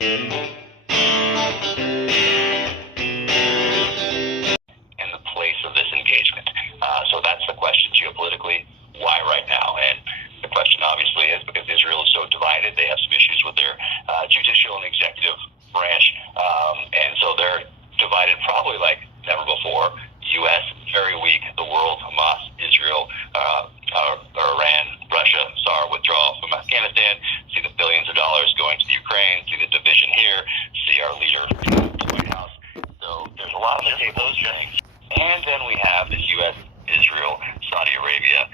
In the place of this engagement. So that's the question geopolitically. Why right now? And the question obviously is because Israel is so divided. They have some issues with their judicial and executive branch. And so they're divided probably like never before. U.S. very weak. The world, Hamas, Israel, Iran, Russia saw our withdrawal from Afghanistan. See the billions of dollars going to the Ukraine. See the division here. See our leader in the White House. So there's a lot on the table. Those things. And then we have this U.S., Israel, Saudi Arabia,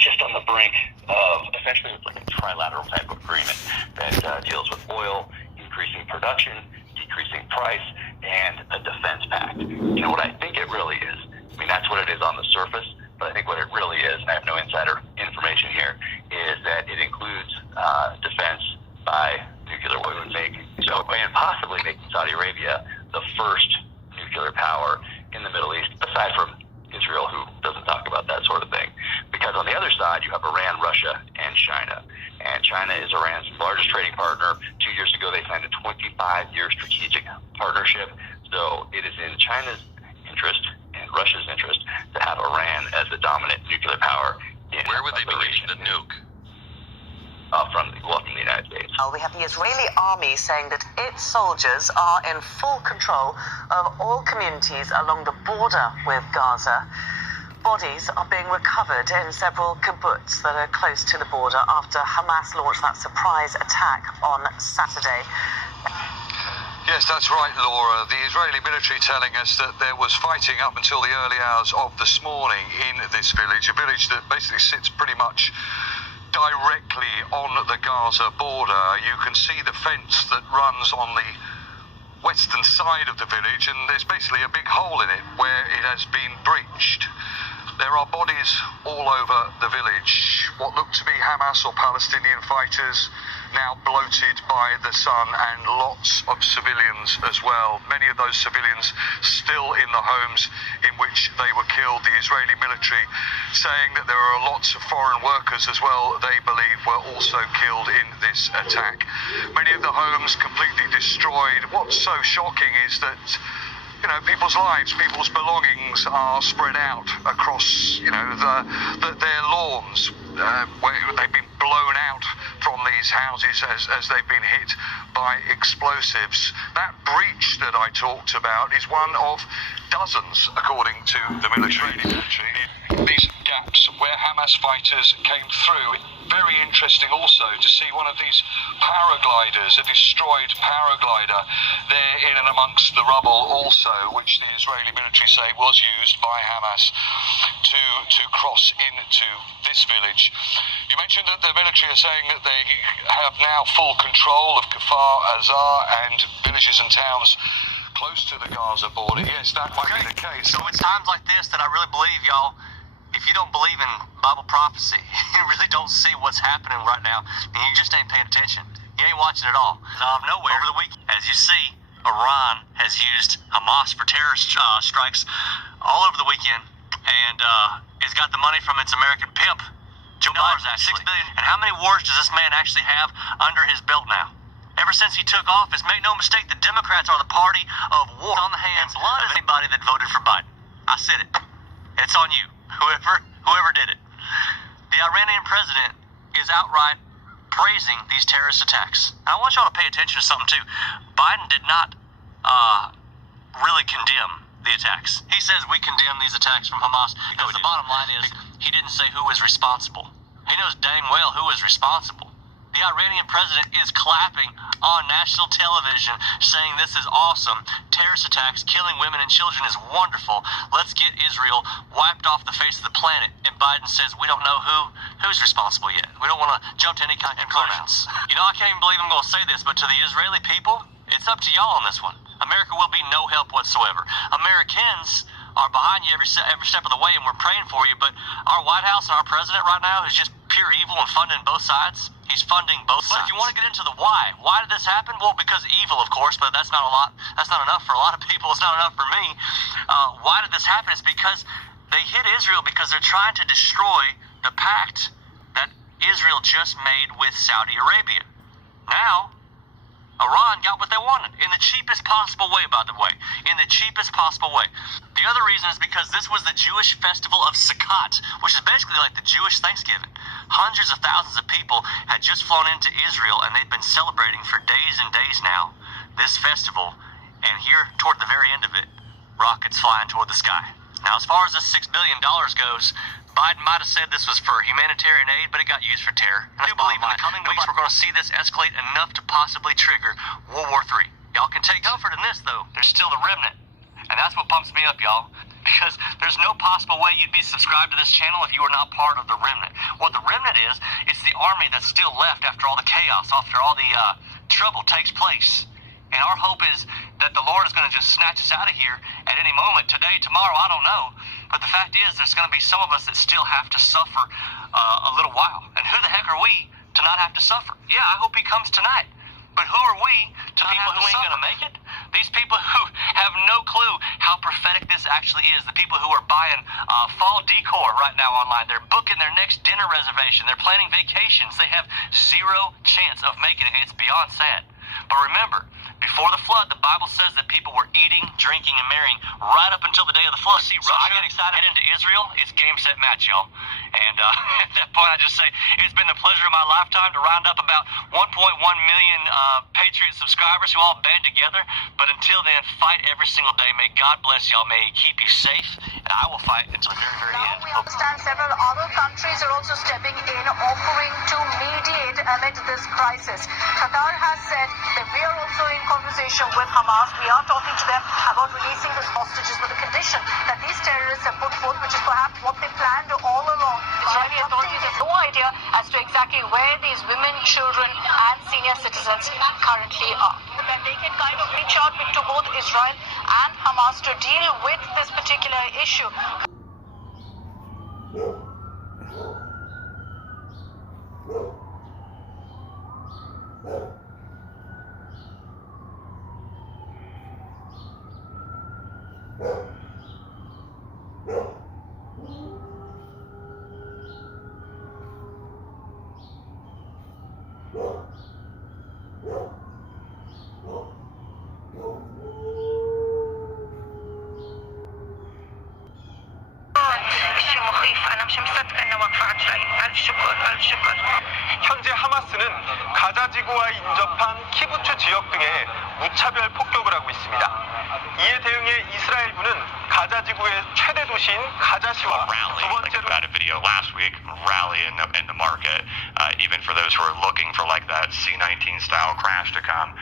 just on the brink of essentially it's like a trilateral type of agreement that deals with oil, increasing production, decreasing price, and a defense pact. You know what I think it really is? I mean, that's what it is on the surface, but I think what it really is, and I have no insider information here, is that it includes defense by nuclear weapons making. So, and possibly making Saudi Arabia the first nuclear power in the Middle East, aside from Israel, who doesn't talk about that sort of thing. Because on the other side, you have Iran, Russia, and China. And China is Iran's largest trading partner. 2 years ago, they signed a 25-year strategic partnership. So it is in China's interest and Russia's interest to have Iran as the dominant nuclear power. Where would they be getting the nuke? From the United States. We have the Israeli army saying that its soldiers are in full control of all communities along the border with Gaza. Bodies are being recovered in several kibbutz that are close to the border after Hamas launched that surprise attack on Saturday. Yes, that's right, Laura. The Israeli military telling us that there was fighting up until the early hours of this morning in this village, a village that basically sits pretty much directly on the Gaza border. You can see the fence that runs on the western side of the village, and there's basically a big hole in it where it has been breached. There are bodies all over the village, what look to be Hamas or Palestinian fighters, now bloated by the sun, and lots of civilians as well. Many of those civilians still in the homes in which they were killed. The Israeli military saying that there are lots of foreign workers as well, they believe, were also killed in this attack. Many of the homes completely destroyed. What's so shocking is that people's lives, people's belongings are spread out across, their lawns, where they've been blown out from these houses as they've been hit by explosives. That breach that I talked about is one of dozens, according to the military. These gaps where Hamas fighters came through. Very interesting also to see one of these paragliders, a destroyed paraglider, there in and amongst the rubble also, which the Israeli military say was used by Hamas to cross into this village. You mentioned that the military are saying that they have now full control of Kfar Azar and villages and towns close to the Gaza border. Yes, that might be the case. So it's times like this that I really believe, y'all, if you don't believe in Bible prophecy, you really don't see what's happening right now, and you just ain't paying attention. You ain't watching at all. Out of nowhere, over the week, as you see, Iran has used Hamas for terrorist strikes all over the weekend, and it's got the money from its American pimp, Joe Biden, $6 billion. And how many wars does this man actually have under his belt now? Ever since he took office, make no mistake, the Democrats are the party of war on the hands and blood of anybody that voted for Biden. I said it. It's on you. Whoever did it. The Iranian president is outright praising these terrorist attacks. And I want y'all to pay attention to something too. Biden did not really condemn the attacks. He says we condemn these attacks from Hamas because the bottom line is he didn't say who was responsible. He knows dang well who is responsible. The Iranian president is clapping on national television saying this is awesome. Terrorist attacks, killing women and children is wonderful. Let's get Israel wiped off the face of the planet. And Biden says we don't know who's responsible yet. We don't want to jump to any kind of conclusions. You know, I can't even believe I'm going to say this, but to the Israeli people, it's up to y'all on this one. America will be no help whatsoever. Americans are behind you every step of the way, and we're praying for you, but our White House and our president right now is just pure evil and funding both sides. He's funding both sides. But if you want to get into the why did this happen? Well, because of evil, of course, but that's not enough for a lot of people. It's not enough for me. Why did this happen? It's because they hit Israel because they're trying to destroy the pact that Israel just made with Saudi Arabia. Now, Iran got what they wanted in the cheapest possible way, by the way. In the cheapest possible way. The other reason is because this was the Jewish festival of Sukkot, which is basically like the Jewish Thanksgiving. Hundreds of thousands of people had just flown into Israel, and they'd been celebrating for days and days now this festival. And here, toward the very end of it, rockets flying toward the sky. Now, as far as this $6 billion goes, Biden might have said this was for humanitarian aid, but it got used for terror. And I do believe in the coming weeks we're going to see this escalate enough to possibly trigger World War III. Y'all can take comfort in this, though. There's still the remnant. And that's what pumps me up, y'all. Because there's no possible way you'd be subscribed to this channel if you were not part of the remnant. What the remnant is, it's the army that's still left after all the chaos, after all the trouble takes place. And our hope is that the Lord is going to just snatch us out of here at any moment. Today, tomorrow, I don't know. But the fact is, there's going to be some of us that still have to suffer a little while. And who the heck are we to not have to suffer? Yeah, I hope he comes tonight. But who are we to people who ain't going to make it? These people who have no clue how prophetic this actually is. The people who are buying fall decor right now online. They're booking their next dinner reservation. They're planning vacations. They have zero chance of making it. It's beyond sad. But remember, before the flood, the Bible says that people were eating, drinking, and marrying right up until the day of the flood. See, Russia, I get excited, head into Israel, it's game, set, match, y'all. And at that point, I just say, it's been the pleasure of my lifetime to round up about 1.1 million Patriot subscribers who all band together. But until then, fight every single day. May God bless y'all. May He keep you safe. And I will fight until the very, very end. We understand several other countries are also stepping in, offering to mediate amid this crisis. Qatar has said that we are also in conversation with Hamas. We are talking to them about releasing these hostages with the condition that these terrorists have put forth, which is perhaps what they planned all along. Israeli authorities have no idea as to exactly where these women, children, and senior citizens currently are. That they can kind of reach out to both Israel and Hamas to deal with this particular issue. 현재 하마스는 가자 지구와 인접한 키부츠 지역 등에 무차별 폭격을 하고 있습니다. 이에 대응해 이스라엘군은 가자 지구의 최대 도시인 가자시와 두 번째로 about a video last week, rally in the market, even for those who are looking for like that C-19 style crash to come.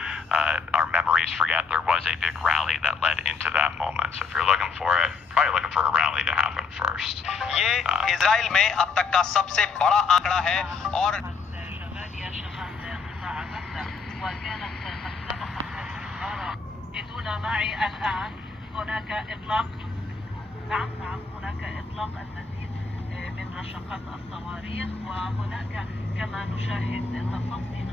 Our memories forget there was a big rally that led into that moment. So if you're looking for it, probably looking for a rally to happen first. ये Israel में अब तक का सबसे बड़ा आंकड़ा है और معي الآن هناك إطلاق نعم هناك إطلاق المزيد من رشقات الصواريخ وهناك كما نشاهد تصفي